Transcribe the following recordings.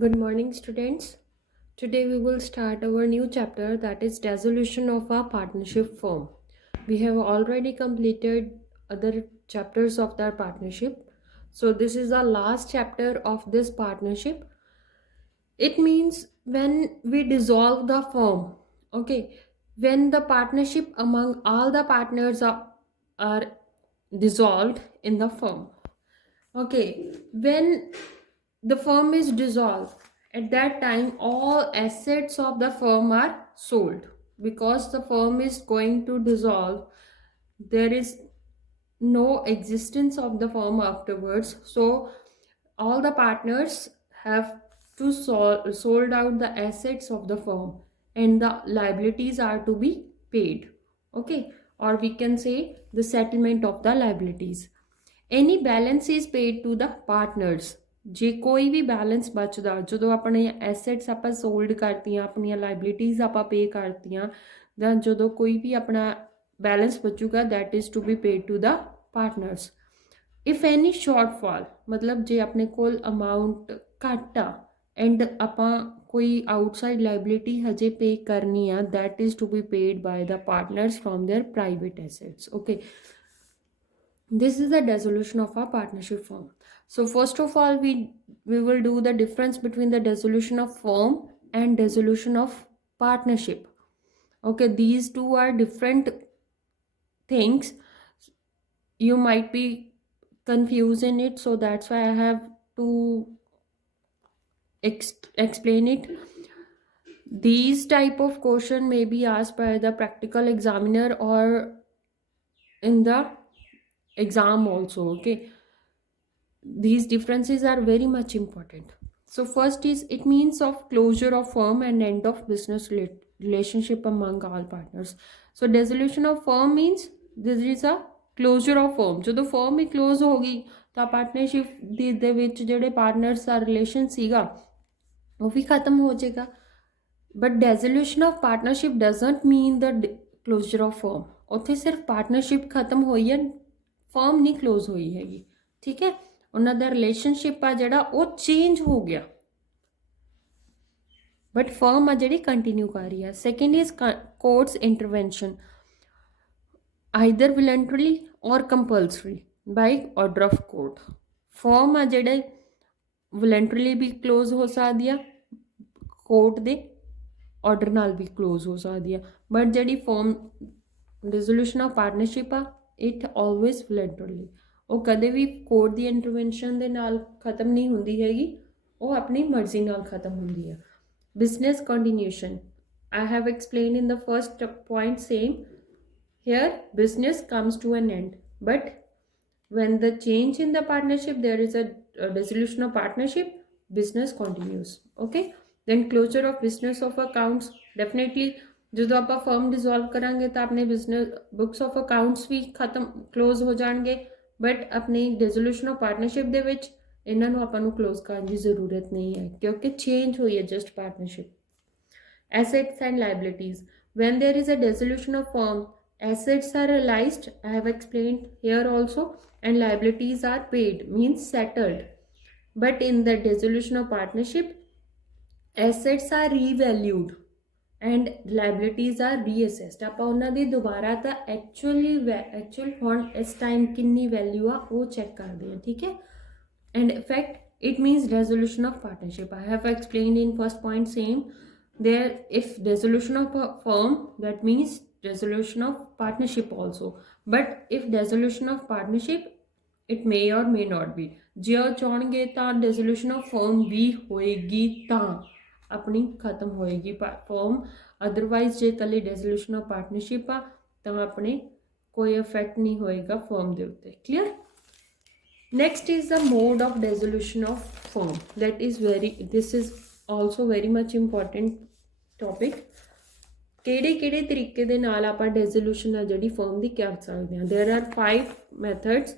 Good morning, students. Today we will start our new chapter, that is dissolution of a partnership firm. We have already completed other chapters of their partnership. So this is the last chapter of this partnership. It means when we dissolve the firm, okay, when the partnership among all the partners are dissolved in the firm. Okay, when the firm is dissolved, at that time all assets of the firm are sold, because the firm is going to dissolve. There is no existence of the firm afterwards, so all the partners have to sold out the assets of the firm, and the liabilities are to be paid. Okay, or we can say the settlement of the liabilities. Any balance is paid to the partners. ਜੇ ਕੋਈ ਵੀ balance ਬਚਦਾ, ਜਦੋਂ ਆਪਣੇ assets ਆਪਾਂ solved ਕਰਤੀਆਂ, ਆਪਣੀਆਂ liabilities ਆਪਾਂ ਪੇ ਕਰਤੀਆਂ, ਤਾਂ ਜਦੋਂ ਕੋਈ ਵੀ ਆਪਣਾ balance ਬਚੂਗਾ, that is to be paid to the partners. If any shortfall, मतलब जे अपने कोल अमाउंट घट आ एंड ਆਪਾਂ ਕੋਈ ਆਊਟਸਾਈਡ ਲਾਇਬਿਲਿਟੀ ਹਜੇ ਪੇ ਕਰਨੀ ਆ, that is to be paid by the partners from their private assets. Okay, this is the dissolution of our partnership firm. So first of all, we will do the difference between the dissolution of firm and dissolution of partnership. Okay, these two are different things. You might be confused in it, so that's why I have to explain it. These type of question may be asked by the practical examiner or in the exam also. Okay, these differences are very much important. So first is, it means of closure of firm and end of business relationship among all partners. So dissolution of firm means this is a closure of firm. ਜਦੋਂ firm ਹੀ close ਹੋ ਗਈ ਤਾਂ partnership ਦੇ ਵਿੱਚ ਜਿਹੜੇ partners ਦਾ relation ਸੀਗਾ ਉਹ ਵੀ ਖਤਮ ਹੋ ਜਾਏਗਾ. But dissolution of partnership doesn't mean the closure of firm. ਉੱਥੇ ਸਿਰਫ partnership ਖਤਮ ਹੋਈ ਹੈ, firm ਨਹੀਂ close ਹੋਈ ਹੈਗੀ. ਠੀਕ ਹੈ, ਉਹਨਾਂ ਦਾ ਰਿਲੇਸ਼ਨਸ਼ਿਪ ਆ ਜਿਹੜਾ ਉਹ ਚੇਂਜ ਹੋ ਗਿਆ, ਬਟ ਫਰਮ ਆ ਜਿਹੜੀ ਕੰਟੀਨਿਊ ਕਰ ਰਹੀ ਆ. Second is court's intervention, either voluntary ਔਰ compulsory by order of court. Firm ਆ ਜਿਹੜੇ ਵੋਲੰਟਰੀਲੀ ਵੀ ਕਲੋਜ਼ ਹੋ ਸਕਦੀ ਆ, ਕੋਰਟ ਦੇ ਆਰਡਰ ਨਾਲ ਵੀ ਕਲੋਜ਼ ਹੋ ਸਕਦੀ ਆ. ਬਟ ਜਿਹੜੀ ਫਰਮ ਡਿਸੋਲੂਸ਼ਨ ਆਫ ਪਾਰਟਨਰਸ਼ਿਪ ਆ, ਇਟ ਆਲਵੇਜ਼ ਵੋਲੰਟਰੀਲੀ, ਉਹ ਕਦੇ ਵੀ ਕੋਰਟ ਦੀ ਇੰਟਰਵੈਂਸ਼ਨ ਦੇ ਨਾਲ ਖਤਮ ਨਹੀਂ ਹੁੰਦੀ ਹੈਗੀ, ਉਹ ਆਪਣੀ ਮਰਜ਼ੀ ਨਾਲ ਖਤਮ ਹੁੰਦੀ ਹੈ. Business continuation, I have explained in the first point same. Here business comes to an end, but when the change in the partnership, there is a dissolution of partnership, business continues. Okay, then closure of business of accounts. Definitely ਜਦੋਂ ਆਪਾਂ firm dissolve ਕਰਾਂਗੇ ਤਾਂ ਆਪਣੇ business books of accounts ਵੀ ਖਤਮ close ਹੋ ਜਾਣਗੇ, but ਆਪਣੀ ਡਿਸੋਲੂਸ਼ਨ of partnership ਦੇ ਵਿੱਚ ਇਹਨਾਂ ਨੂੰ ਆਪਾਂ ਨੂੰ ਕਲੋਜ਼ ਕਰਨ ਦੀ ਜ਼ਰੂਰਤ ਨਹੀਂ ਹੈ, ਕਿਉਂਕਿ ਚੇਂਜ ਹੋਈ ਹੈ just partnership. Assets and liabilities. When there is a dissolution of firm, assets are realized, I have explained here also, and liabilities are paid, means settled. But in the dissolution of partnership, assets are revalued and liabilities are reassessed. ਆਪਾਂ ਉਹਨਾਂ ਦੀ ਦੁਬਾਰਾ ਤਾਂ actual ਹੁਣ ਇਸ time ਕਿੰਨੀ value ਆ ਉਹ check ਕਰਦੇ ਹਾਂ. ਠੀਕ ਹੈ, and effect, it means dissolution of partnership. I have explained in first point same. There, if dissolution of a firm, that means dissolution of partnership also. But if dissolution of partnership, it may or may not be. ਜੇ ਉਹ ਚਾਹਣਗੇ ਤਾਂ dissolution of firm ਵੀ ਹੋਏਗੀ, ਤਾਂ ਆਪਣੀ ਖਤਮ ਹੋਏਗੀ firm. Otherwise ਜੇ ਇਕੱਲੀ ਡਿਸੋਲੂਸ਼ਨ ਆਫ ਪਾਰਟਨਰਸ਼ਿਪ ਆ ਤਾਂ ਆਪਣੇ ਕੋਈ ਇਫੈਕਟ ਨਹੀਂ ਹੋਏਗਾ ਫਰਮ ਦੇ ਉੱਤੇ. Clear? Next is the mode of dissolution of firm. This is also very much important topic. ਕਿਹੜੇ ਤਰੀਕੇ ਦੇ ਨਾਲ ਆਪਾਂ ਡਿਸੋਲੂਸ਼ਨ ਆ ਜਿਹੜੀ ਫਰਮ ਦੀ ਕਰ ਸਕਦੇ ਹਾਂ. There are 5 methods.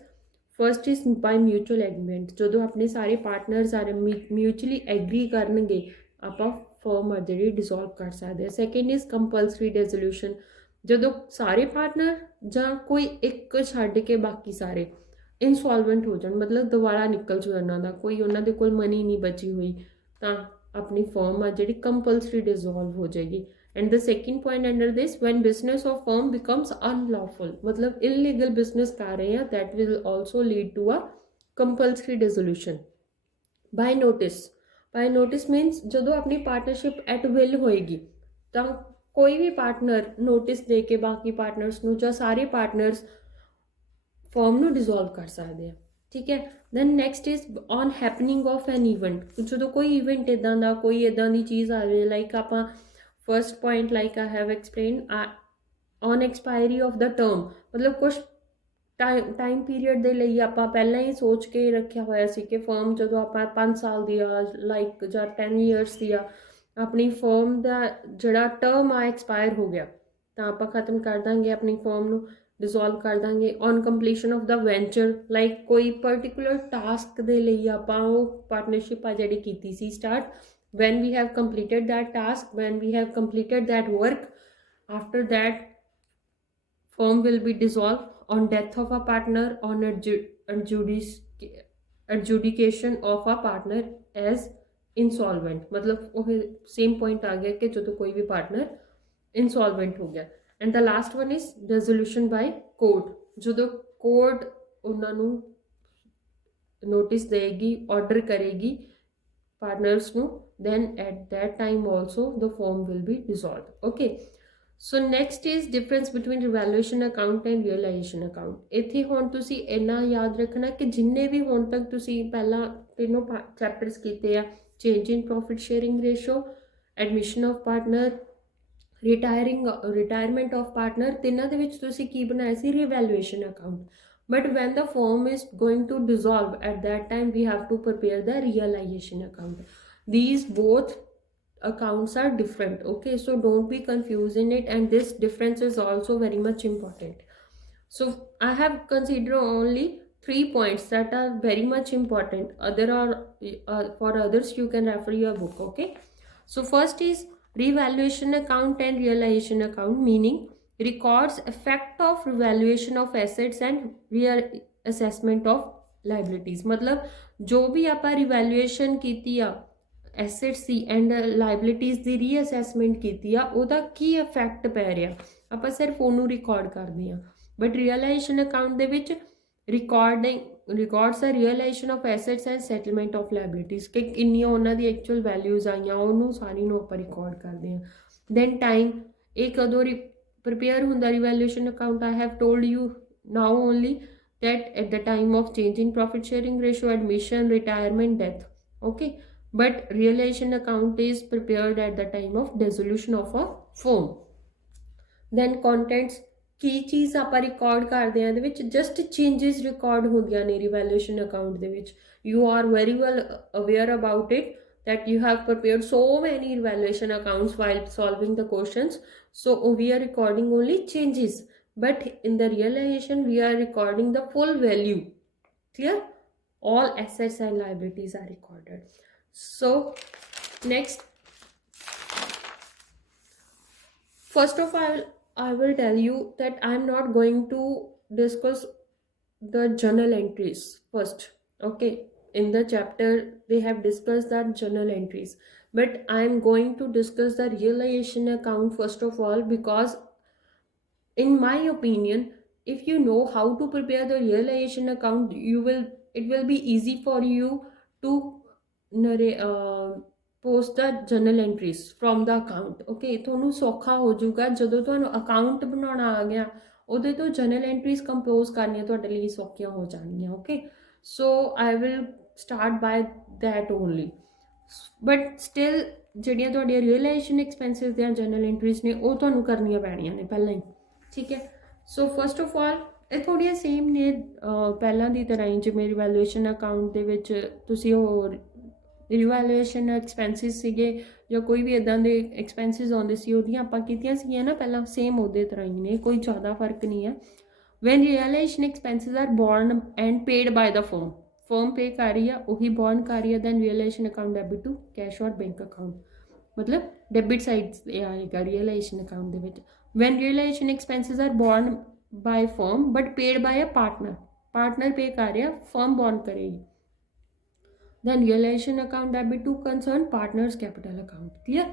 First is by mutual agreement. ਜਦੋਂ ਆਪਣੇ ਸਾਰੇ ਪਾਰਟਨਰਸ ਸਾਰੇ ਮਿਊਚੁਅਲੀ ਐਗਰੀ ਕਰਨਗੇ ਆਪਾਂ ਫਰਮ ਆ ਜਿਹੜੀ ਡਿਸੋਲਵ ਕਰ ਸਕਦੇ ਹਾਂ. ਸੈਕਿੰਡ ਇਜ਼ ਕੰਪਲਸਰੀ ਡਿਸੋਲੂਸ਼ਨ, ਜਦੋਂ ਸਾਰੇ ਪਾਰਟਨਰ ਜਾਂ ਕੋਈ ਇੱਕ ਛੱਡ ਕੇ ਬਾਕੀ ਸਾਰੇ ਇਨਸੋਲਵੈਂਟ ਹੋ ਜਾਣ, ਮਤਲਬ ਦੁਬਾਰਾ ਨਿਕਲ ਜੂ ਉਹਨਾਂ ਦਾ, ਕੋਈ ਉਹਨਾਂ ਦੇ ਕੋਲ ਮਨੀ ਨਹੀਂ ਬਚੀ ਹੋਈ, ਤਾਂ ਆਪਣੀ ਫਰਮ ਆ ਜਿਹੜੀ ਕੰਪਲਸਰੀ ਡਿਸੋਲਵ ਹੋ ਜਾਏਗੀ। And the second point under this, when business of firm becomes unlawful, ਮਤਲਬ ਇਲੀਗਲ ਬਿਜ਼ਨਸ ਕਰ ਰਹੇ ਆ, that will also lead to a compulsory dissolution by notice. By notice means ਜਦੋਂ ਆਪਣੀ ਪਾਰਟਨਰਸ਼ਿਪ ਐਟ ਵਿਲ ਹੋਏਗੀ ਤਾਂ ਕੋਈ ਵੀ ਪਾਰਟਨਰ ਨੋਟਿਸ ਦੇ ਕੇ ਬਾਕੀ ਪਾਰਟਨਰਸ ਨੂੰ ਜਾਂ ਸਾਰੇ ਪਾਰਟਨਰਸ ਫਰਮ ਨੂੰ ਡਿਸੋਲਵ ਕਰ ਸਕਦੇ ਆ, ਠੀਕ ਹੈ। Then next is on happening of an event, ਜਦੋਂ ਕੋਈ ਇਵੈਂਟ ਇੱਦਾਂ ਦਾ ਕੋਈ ਇੱਦਾਂ ਦੀ ਚੀਜ਼ ਆ ਜਾਵੇ, ਲਾਈਕ ਆਪਾਂ first point like I have explain on expiry of the term, ਮਤਲਬ ਕੁਛ ਟਾਈਮ ਪੀਰੀਅਡ ਦੇ ਲਈ ਆਪਾਂ ਪਹਿਲਾਂ ਹੀ ਸੋਚ ਕੇ ਰੱਖਿਆ ਹੋਇਆ ਸੀ ਕਿ ਫਰਮ ਜਦੋਂ ਆਪਾਂ 5 ਸਾਲ ਦੀ ਆ ਲਾਈਕ ਜਾਂ 10 years ਦੀ ਆ, ਆਪਣੀ ਫਰਮ ਦਾ ਜਿਹੜਾ ਟਰਮ ਆ ਐਕਸਪਾਇਰ ਹੋ ਗਿਆ ਤਾਂ ਆਪਾਂ ਖਤਮ ਕਰ ਦਾਂਗੇ ਆਪਣੀ ਫਰਮ ਨੂੰ, ਡਿਸੋਲਵ ਕਰ ਦਾਂਗੇ। On completion of the venture, like ਕੋਈ ਪਰਟੀਕੂਲਰ ਟਾਸਕ ਦੇ ਲਈ ਆਪਾਂ ਉਹ ਪਾਰਟਨਰਸ਼ਿਪ ਆ ਜਿਹੜੀ ਕੀਤੀ ਸੀ start, when we have completed that task, when we have completed that work, after that firm will be dissolved on death of a partner, on adjudication of a partner as insolvent, मतलब ਉਹ same point ਆ ਗਿਆ ਕਿ ਜਦੋਂ ਕੋਈ ਵੀ partner insolvent ਹੋ ਗਿਆ। and the last one is resolution by court, ਜਦੋਂ court ਉਹਨਾਂ ਨੂੰ notice ਦੇਗੀ, order ਕਰੇਗੀ partners ਨੂੰ, then at that time also the firm will be dissolved, okay। so next is difference between revaluation account and realization account। ਇੱਥੇ ਹੁਣ ਤੁਸੀਂ ਇੰਨਾ ਯਾਦ ਰੱਖਣਾ ਕਿ ਜਿੰਨੇ ਵੀ ਹੁਣ ਤੱਕ ਤੁਸੀਂ ਪਹਿਲਾਂ ਤਿੰਨੋਂ ਚੈਪਟਰਸ ਕੀਤੇ ਆ, change in profit sharing ratio, admission of partner, retirement of partner, ਤਿੰਨਾਂ ਦੇ ਵਿੱਚ ਤੁਸੀਂ ਕੀ ਬਣਾਇਆ ਸੀ, revaluation account। but when the firm is going to dissolve, at that time we have to prepare the realization account। these both accounts are different, okay, so don't be confused in it, and this difference is also very much important। so I have considered only 3 points that are very much important, other are for others you can refer your book, okay। so first is revaluation account and realization account, meaning records effect of revaluation of assets and reassessment of liabilities, मतलब जो भी ਆਪਾਂ revaluation ਕੀਤੀ ਆ assets the and liabilities the reassessment ਕੀਤੀ ਆ, ਉਹਦਾ ਕੀ effect ਪੈ ਰਿਹਾ, ਆਪਾਂ ਸਿਰਫ ਉਹਨੂੰ ਰਿਕਾਰਡ ਕਰਦੇ ਆ। ਬਟ realization account ਦੇ ਵਿੱਚ records the realization of assets and settlement of liabilities, ਕਿ ਕਿੰਨੀਆਂ ਉਹਨਾਂ ਦੀ actual values ਆਈਆਂ, ਉਹਨੂੰ ਸਾਰੀ ਨੂੰ ਆਪਾਂ ਰਿਕਾਰਡ ਕਰਦੇ ਆ। then time, ਇਹ ਕਦੋਂ prepare ਹੁੰਦਾ revaluation account, I have told you now only that at the time of change in profit sharing ratio, admission, retirement, death, okay। but realization account is prepared at the time of dissolution of a firm। then contents, ਕੀ ਚੀਜ਼ ਆਪਾਂ record ਕਰਦੇ ਹਾਂ ਇਹਦੇ ਵਿੱਚ, just changes record ਹੁੰਦੀਆਂ ਨੇ revaluation account ਦੇ ਵਿੱਚ। You are very well aware about it that you have prepared so many revaluation accounts while solving the questions, so we are recording only changes, but in the realization we are recording the full value, clear, all assets and liabilities are recorded। so next, first of all I will tell you that I am not going to discuss the journal entries first, okay। in the chapter they have discussed that journal entries, but I am going to discuss the realization account first of all, because in my opinion if you know how to prepare the realization account, it will be easy for you to post the journal entries from the account, okay। ਤੁਹਾਨੂੰ ਸੌਖਾ ਹੋ ਜਾਊਗਾ ਜਦੋਂ ਤੁਹਾਨੂੰ account ਬਣਾਉਣਾ ਆ ਗਿਆ, ਉਹਦੇ ਤੋਂ ਜਰਨਲ ਐਂਟਰੀਜ਼ ਕੰਪੋਜ਼ ਕਰਨੀਆਂ ਤੁਹਾਡੇ ਲਈ ਸੌਖੀਆਂ ਹੋ ਜਾਣਗੀਆਂ, okay। so I will start by that only, but still ਜਿਹੜੀਆਂ ਤੁਹਾਡੀਆਂ realization expenses ਦੀਆਂ ਜਰਨਲ ਐਂਟਰੀਜ਼ ਨੇ ਉਹ ਤੁਹਾਨੂੰ ਕਰਨੀਆਂ ਪੈਣੀਆਂ ਨੇ ਪਹਿਲਾਂ ਹੀ, ਠੀਕ ਹੈ। so first of all ਇਹ ਥੋੜ੍ਹੀਆਂ ਸੇਮ ਨੇ ਪਹਿਲਾਂ ਦੀ ਤਰ੍ਹਾਂ ਹੀ, ਜਿਵੇਂ ਰਿਵੈਲੂਏਸ਼ਨ ਅਕਾਊਂਟ ਦੇ ਵਿੱਚ ਤੁਸੀਂ ਉਹ ਰਿਵੈਲੂਏਸ਼ਨ ਐਕਸਪੈਂਸਿਸ ਸੀਗੇ ਜਾਂ ਕੋਈ ਵੀ ਇੱਦਾਂ ਦੇ ਐਕਸਪੈਂਸਿਸ ਆਉਂਦੇ ਸੀ ਉਹਦੀਆਂ ਆਪਾਂ ਕੀਤੀਆਂ ਸੀਗੀਆਂ ਨਾ ਪਹਿਲਾਂ, ਸੇਮ ਉਹਦੇ ਤਰ੍ਹਾਂ ਹੀ ਨੇ, ਕੋਈ ਜ਼ਿਆਦਾ ਫਰਕ ਨਹੀਂ ਹੈ। when realization expenses are borne and paid by the firm, firm pay ਕਰ ਰਹੀ ਆ, ਉਹੀ borne ਕਰ ਰਹੀ ਆ, then realization account debit to cash or bank account, ਮਤਲਬ ਡੈਬਿਟ ਸਾਈਡ ਤੇ ਆਏਗਾ realization account ਦੇ ਵਿੱਚ। when realization expenses are borne by firm but paid by a partner, partner pay ਕਰ ਰਿਹਾ, firm borne ਕਰੇਗੀ। then realization account debit to concerned partners capital account. Clear?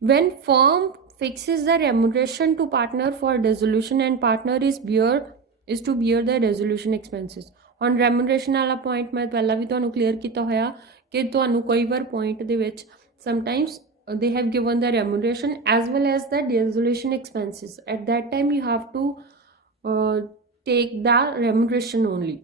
When firm fixes the remuneration to partner for dissolution and partner is to bear the dissolution expenses. On remuneration वाला point मैं पहला भी ਤੁਹਾਨੂੰ clear ਕੀਤਾ ਹੋਇਆ कि ਤੁਹਾਨੂੰ कई बार point ਦੇ ਵਿੱਚ sometimes they have given the remuneration as well as the dissolution expenses. At that time you have to take the remuneration only.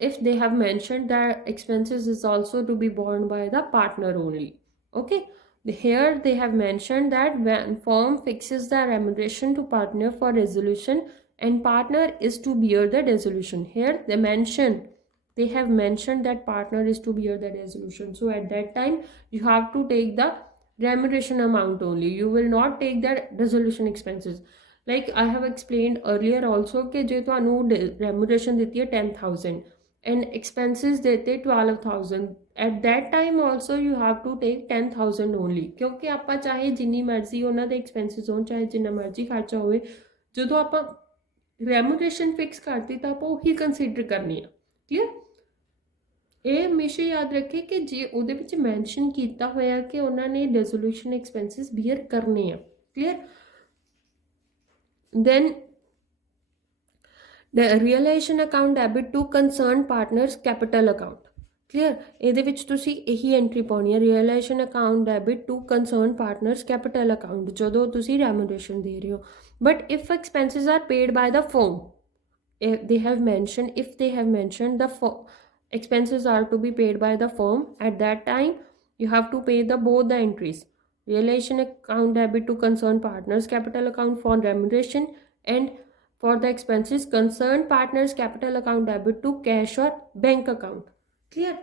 If they have mentioned that expenses is also to be borne by the partner only. Okay, here they have mentioned that when firm fixes the remuneration to partner for resolution and partner is to bear the dissolution. Here they have mentioned that partner is to bear the dissolution. So at that time you have to take the remuneration amount only. You will not take the dissolution expenses. Like I have explained earlier also कि जे तुहानू remuneration देती है 10,000 and expenses देते 12,000. At that time also you have to take 10,000 only. क्योंकि ਆਪਾਂ ਚਾਹੇ ਜਿੰਨੀ ਮਰਜ਼ੀ ਉਹਨਾਂ ਦੇ expenses ਹੋਣ ਚਾਹੇ ਜਿੰਨਾ ਮਰਜ਼ੀ ਖਰਚਾ ਹੋਵੇ ਜਦੋਂ ਆਪਾਂ remuneration fix ਕਰਤੀ ਤਾਂ ਆਪਾਂ ਉਹੀ consider ਕਰਨੀ ਆ. Clear? ਇਹ ਹਮੇਸ਼ਾ ਯਾਦ ਰੱਖੇ ਕਿ ਜੇ ਉਹਦੇ ਵਿੱਚ ਮੈਂਸ਼ਨ ਕੀਤਾ ਹੋਇਆ ਕਿ ਉਹਨਾਂ ਨੇ ਡਿਸੋਲੂਸ਼ਨ ਐਕਸਪੈਂਸਿਸ ਬੀਅਰ ਕਰਨੇ ਆ. Clear? then the realization account debit to concerned partners capital account. Clear? ਇਹਦੇ ਵਿੱਚ ਤੁਸੀਂ ਇਹੀ ਐਂਟਰੀ ਪਾਉਣੀ ਹੈ realization account debit to concerned partners capital account ਜਦੋਂ ਤੁਸੀਂ remuneration ਦੇ ਰਹੇ ਹੋ. But if expenses are paid by the firm, if they have mentioned the expenses are to be paid by the firm, at that time you have to pay both the entries. Realization account debit to concerned partners capital account for remuneration and for the expenses concerned partners capital account debit to cash or bank account. Clear?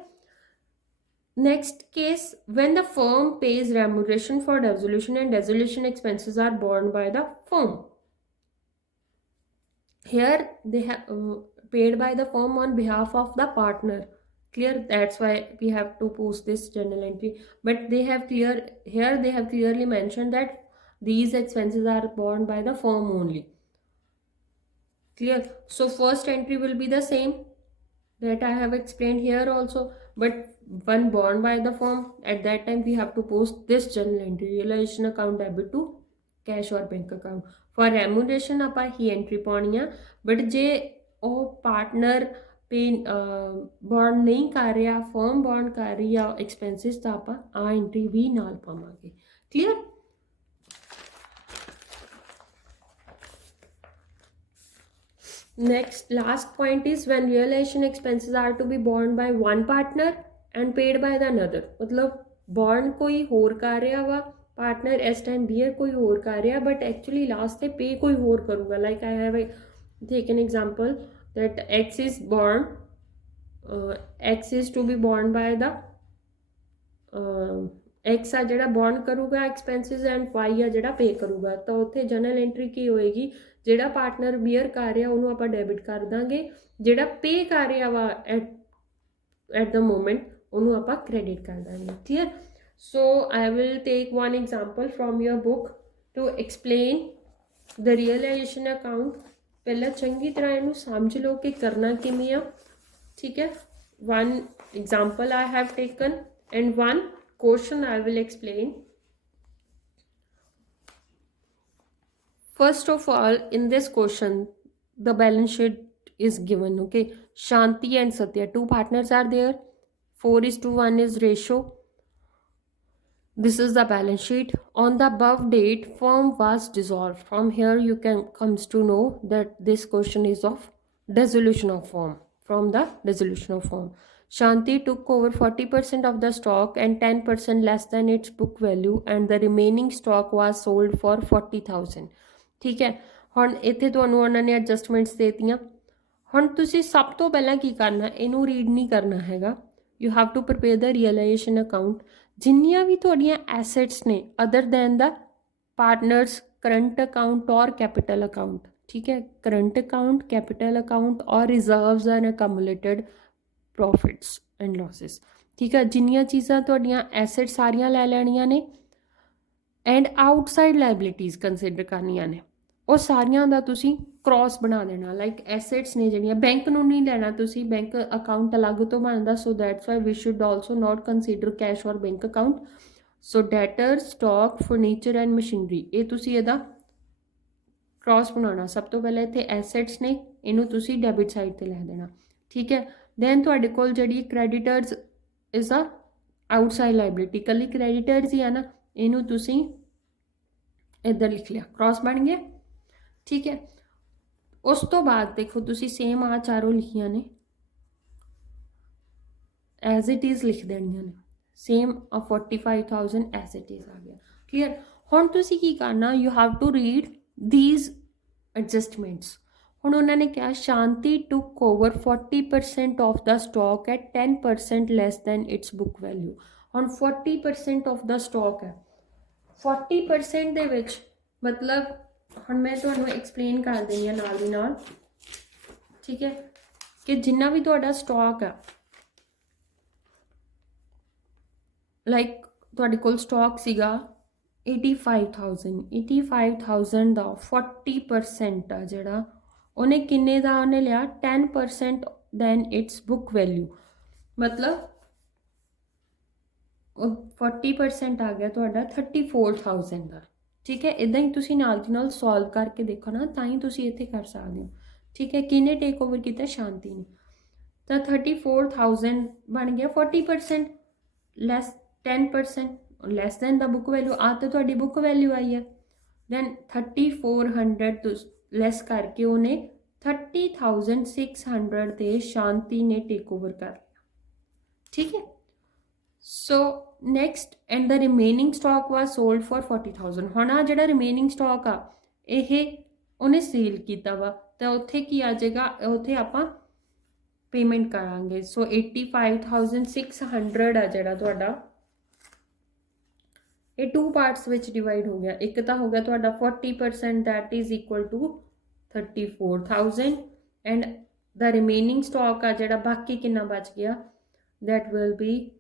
Next case, when the firm pays remuneration for dissolution and dissolution expenses are borne by the firm. Here they have paid by the firm on behalf of the partner. Clear? That's why we have to post this journal entry. But they have clearly mentioned that these expenses are borne by the firm only. Clear? So first entry will be the same that I have explained here also, but one borne by the firm. At that time we have to post this journal entry, realization account debit to cash or bank account. For remuneration ਆਪਾਂ ਹੀ entry ਪਾਉਣੀ ਆ, but ਜੇ ਉਹ partner bond ਨਹੀਂ ਕਰ ਰਿਹਾ, firm bond ਕਰ ਰਹੀ ਆ ਐਕਸਪੈਂਸਿਸ, ਤਾਂ ਆਪਾਂ ਆ ਐਂਟਰੀ ਵੀ ਨਾਲ ਪਾਵਾਂਗੇ. Clear? Next, last point is when realization expenses are to be borne by one partner and paid by the another. मतलब bond कोई होर कर रहा वा, partner इस time bear कोई होर कर रहा, but actually last से pay कोई होर करूँगा. Like I have taken example that X is born, X is to be borne by the X ਆ ਜਿਹੜਾ ਬੌਂਡ ਕਰੂਗਾ ਐਕਸਪੈਂਸਿਸ ਐਂਡ Y ਆ ਜਿਹੜਾ ਪੇ ਕਰੂਗਾ. ਤਾਂ ਉੱਥੇ ਜਨਰਲ ਐਂਟਰੀ ਕੀ ਹੋਏਗੀ, ਜਿਹੜਾ ਪਾਰਟਨਰ ਬੀਅਰ ਕਰ ਰਿਹਾ ਉਹਨੂੰ ਆਪਾਂ ਡੈਬਿਟ ਕਰ ਦਾਂਗੇ, ਜਿਹੜਾ ਪੇ ਕਰ ਰਿਹਾ ਵਾ ਐਟ ਦ ਮੋਮੈਂਟ ਉਹਨੂੰ ਆਪਾਂ ਕ੍ਰੈਡਿਟ ਕਰ ਦਾਂਗੇ. Clear? So I will take one example from your book to explain the realisation account. ਪਹਿਲਾਂ ਚੰਗੀ ਤਰ੍ਹਾਂ ਇਹਨੂੰ ਸਮਝ ਲਓ ਕਿ ਕਰਨਾ ਕਿਵੇਂ ਆ. ठीक है? One example I have taken and one question I will explain. First of all, in this question the balance sheet is given. Okay, Shanti and Satya, two partners are there, 4:1 is ratio. This is the balance sheet. On the above date firm was dissolved. From here you can comes to know that this question is of dissolution of firm. From the dissolution of firm, Shanti took over 40% of the stock and 10% less than its book value, and the remaining stock was sold for 40,000. ठीक है? ਹੁਣ ਇੱਥੇ ਤੁਹਾਨੂੰ ਉਹਨਾਂ ਨੇ adjustments ਦੇਤੀਆਂ. ਹੁਣ ਤੁਸੀਂ ਸਭ ਤੋਂ ਪਹਿਲਾਂ ਕੀ ਕਰਨਾ, ਇਹਨੂੰ ਰੀਡ ਨਹੀਂ ਕਰਨਾ ਹੈਗਾ. You have to prepare the realisation account. ਜਿੰਨੀਆਂ ਵੀ ਤੁਹਾਡੀਆਂ ਐਸੈਟਸ ਨੇ other than the partners current account ਔਰ ਕੈਪੀਟਲ ਅਕਾਊਂਟ, ठीक है, करंट अकाउंट, कैपिटल अकाउंट और reserves and accumulated profits and losses. ठीक है, जिन्नियां चीज़ां तुहाडियां एसेट सारियां लै लैणियां ने एंड आउटसाइड लाइबिलिटीज़ कंसिडर करनियां ने, ਉਹ ਸਾਰੀਆਂ ਦਾ ਤੁਸੀਂ क्रॉस बना देना लाइक एसेट्स ने जिहड़ियां बैंक नूं नहीं लेना तुसी बैंक अकाउंट अलग तो बनदा so that's why we should also not consider cash और bank account so debtor stock furniture and machinery ये तुसी इहदा क्रॉस बनाना सब तो पहले इत्थे एसेट्स ने इनू तुसी डेबिट साइड ते लिख देना ठीक है दैन तुहाडे कोल जिहड़ी creditors is a outside liability कली क्रेडिटर्स ही है ना इनू तुसी इधर लिख लिया क्रॉस बन गया ठीक है उस तो बाद देखो तुसी सेम आ चारों लिखियां ने एज इट इज़ लिख देनियां ने सेम 45,000 एज इट इज़ आ गया क्लीयर हुण तुसी की करना you have to read these adjustments हुण उन्होंने कहा Shanti took over 40% of the stock at 10% less than its book value हुण 40% ऑफ द स्टॉक है 40% दे विच मतलब हुण मैं तुहानूं एक्सप्लेन कर देनी है नाल दी नाल ठीक है कि जिन्ना भी तुहाडा स्टॉक है लाइक तुहाडे कोल स्टॉक सीगा 85,000 ਦਾ 40% ਆ ਜਿਹੜਾ ਉਹਨੇ ਕਿੰਨੇ ਦਾ ਉਹਨੇ ਲਿਆ 10% ਦੈਨ ਇਟਸ ਬੁੱਕ ਵੈਲਿਊ ਮਤਲਬ 40% ਆ ਗਿਆ ਤੁਹਾਡਾ 34,000 ਦਾ ਠੀਕ ਹੈ ਇਦਾਂ ਹੀ ਤੁਸੀਂ ਨਾਲ ਦੀ ਨਾਲ ਸੋਲਵ ਕਰਕੇ ਦੇਖੋ ਨਾ ਤਾਂ ਹੀ ਤੁਸੀਂ ਇੱਥੇ ਕਰ ਸਕਦੇ ਹੋ ਠੀਕ ਹੈ ਕਿਹਨੇ ਟੇਕ ਓਵਰ ਕੀਤਾ ਸ਼ਾਂਤੀ ਨੇ ਤਾਂ 34,000 ਬਣ ਗਿਆ 40% ਲੈਸ 10% ਲੈਸ ਦੈਨ ਦਾ ਬੁੱਕ ਵੈਲਿਊ ਆ ਤਾਂ ਤੁਹਾਡੀ ਬੁੱਕ ਵੈਲਿਊ ਆਈ ਹੈ ਦੈਨ 3400 ਲੈਸ ਕਰਕੇ ਉਹਨੇ 30,600 ਤੇ ਸ਼ਾਂਤੀ ਨੇ ਟੇਕ ਓਵਰ ਕਰ ਲਿਆ ਠੀਕ ਹੈ so next and the remaining stock ਵਾਜ ਸੋਲਡ ਫॉर 40,000 ਹੁਣ ਆ ਜਿਹੜਾ ਰਿਮੇਨਿੰਗ ਸਟਾਕ ਆ ਇਹ ਉਹਨੇ ਸੇਲ ਕੀਤਾ ਵਾ ਤਾਂ ਉੱਥੇ ਕੀ ਆ ਜਾਏਗਾ ਉੱਥੇ ਆਪਾਂ ਪੇਮੈਂਟ ਕਰਾਂਗੇ ਸੋ 85,600 ਆ ਜਿਹੜਾ ਤੁਹਾਡਾ ਇਹ टू पार्ट्स ਵਿੱਚ डिवाइड हो गया एक तो हो गया ਤੁਹਾਡਾ 40% that is equal to 34,000 and the remaining stock आ ਜਿਹੜਾ बाकी कितना बच गया that will be